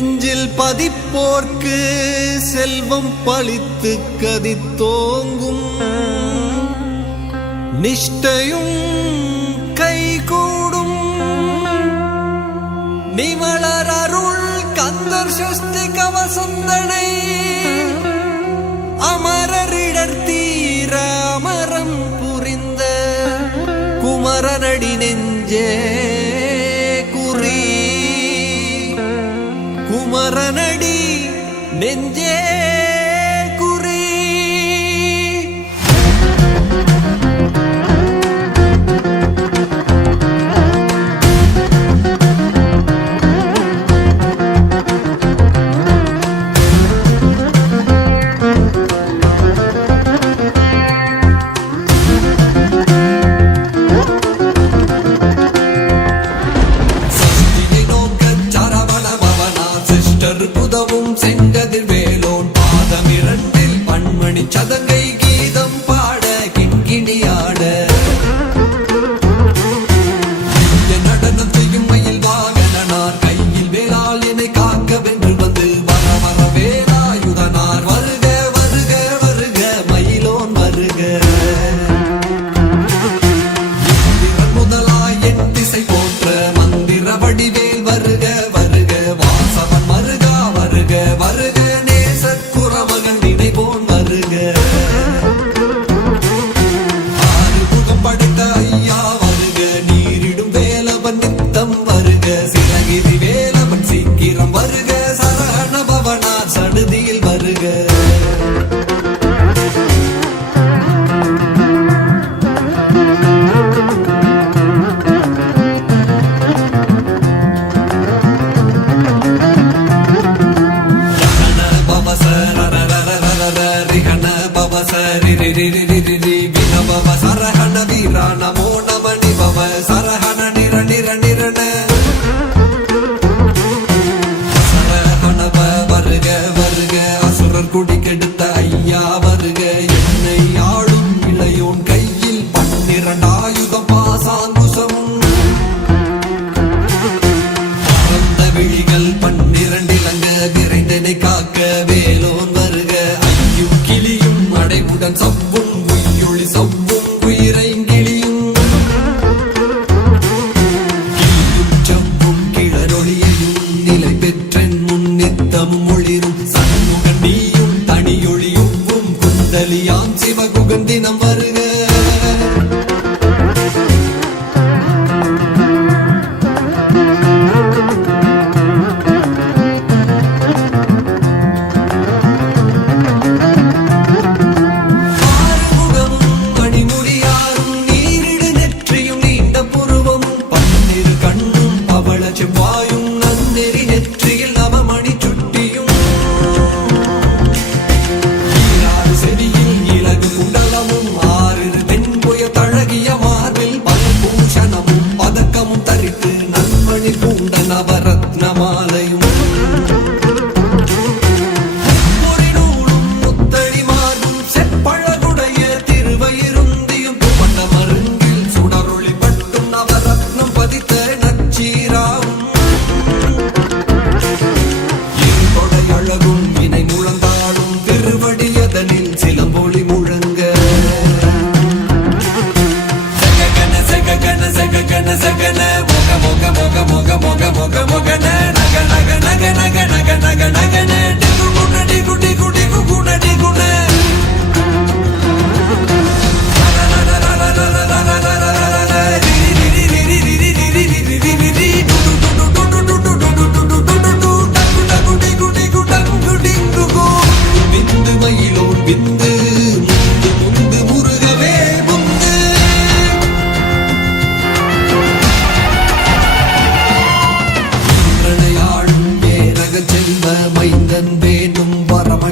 நெஞ்சில் பதிப்போர்க்கு செல்வம் பழித்து கதித்தோங்கும். நிஷ்டையும் கைகூடும். நிவளர் அருள் கந்தர் சஷ்டி கவசந்தனை. அமரரிடர் தீர அமரம் புரிந்த குமரனடி நெஞ்சே.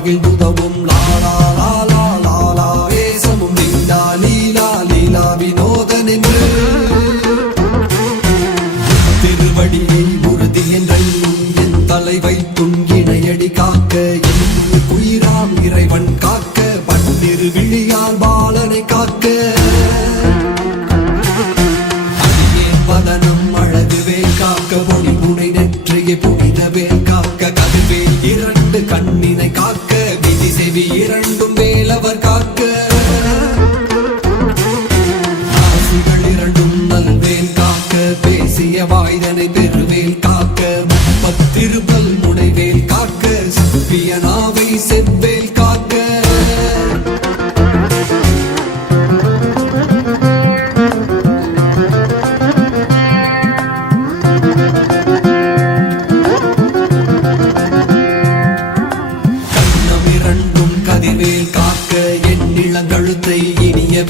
வாழ்வில் உதவும் லாலா லாலா லாலா வேசமும் லீலா லீலா லீலா வினோதன் என்று திருவடியை உறுதி என்றும் என் தலை வைத்தும் இணையடி காக்க குயிராம் இறைவன் காக்க பன்னிரு விழியால் பாலனை காக்க. புனிதவே காக்க கதிர்வே இரண்டு கண்ணினை காக்க இது இரண்டு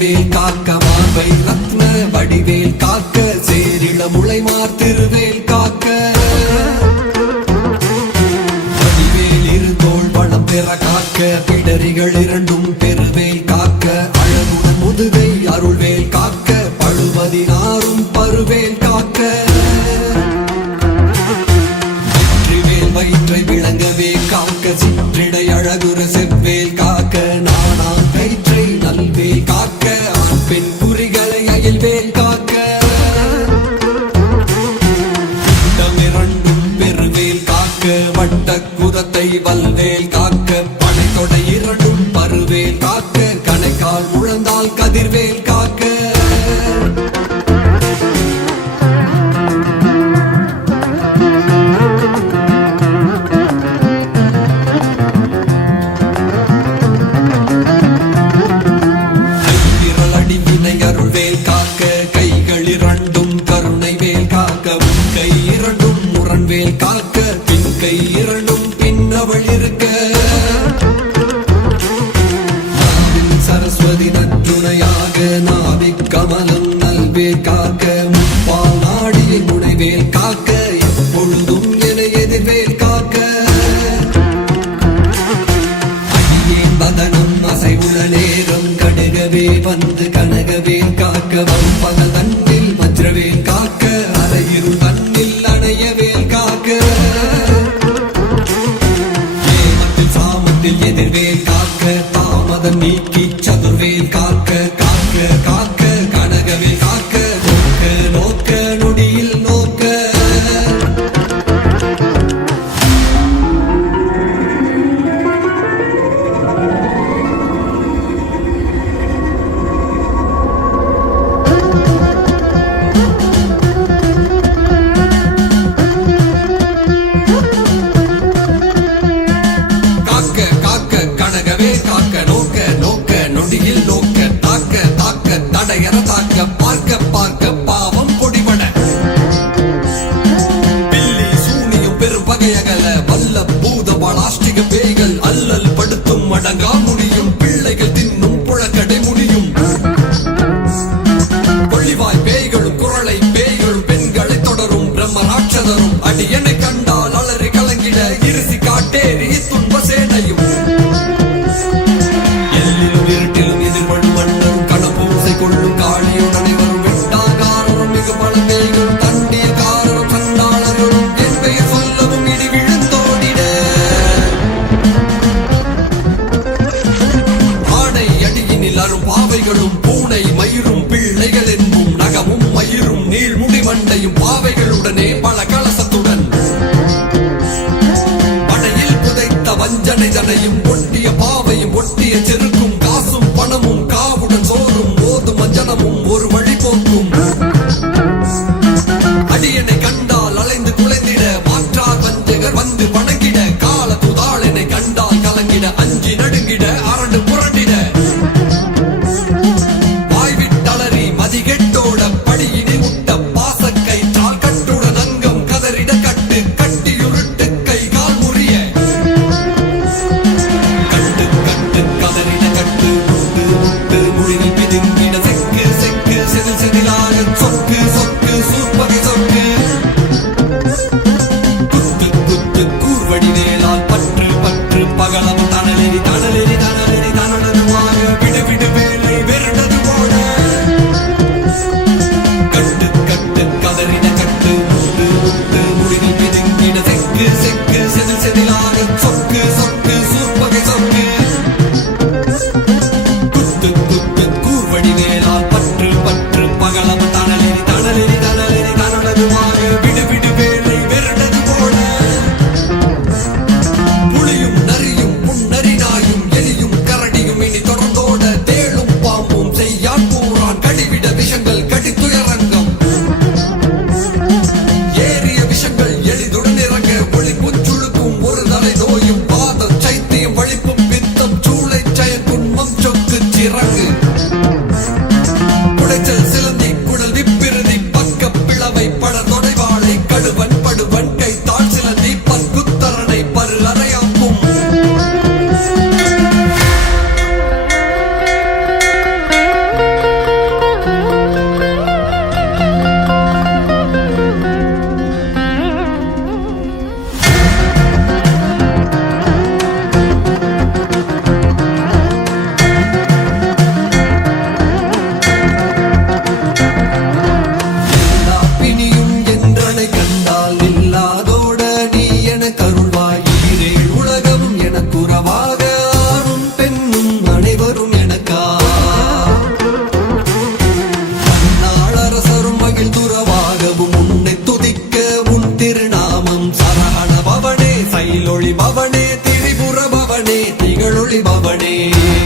வடிவேல் காக்க மார்பை ரத்ன வடிவேல் காக்க சேரிள முளை திருவேல் காக்க. வடிவேல் இருந்தோள் வளம் பெற காக்க பிடரிகள் இரண்டும் பெருவேல் காக்க. அழகுடன் முதுகை அருள்வேல் காக்க பழுவதினாரும் பருவேல் காக்க. வெற்றிவேல் வயிற்றை விளங்கவே காக்க சிற்றிடை அழகுற செவ்வேல் காக்க. வேலும் கடுகவே வந்து கனகவே காக்க வம்பக தன்னில் வஜ்ரவேல் காக்க அலையிரு தன்னில் அணையவேல் காக்க. ஏமத்தில் சாமத்தில் எதிர்வேல் காக்க தாமதம் நீக்கி சது me.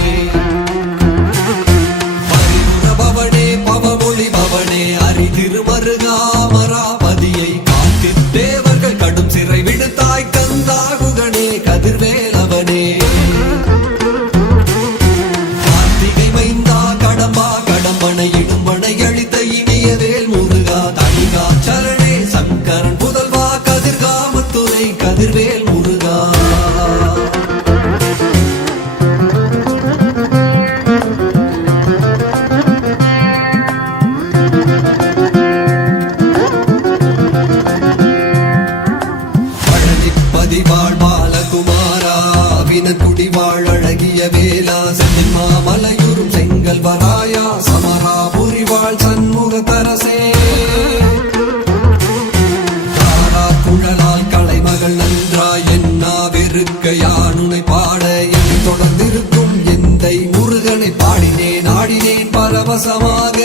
பரவசமாக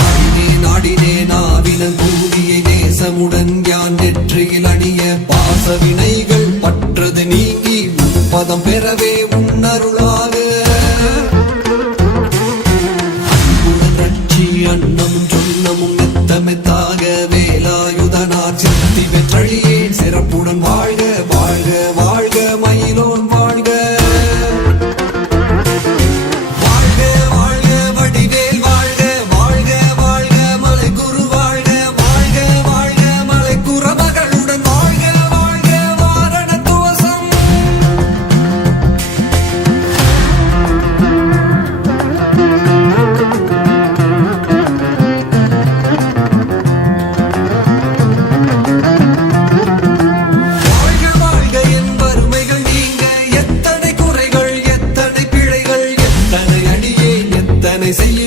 ஆடினே நாடினே நாவினன் பூமியை நேசமுடன் யான் நெற்றியில் அணிய பாச வினைகள் பற்றது நீங்கி பதம் பெறவே sí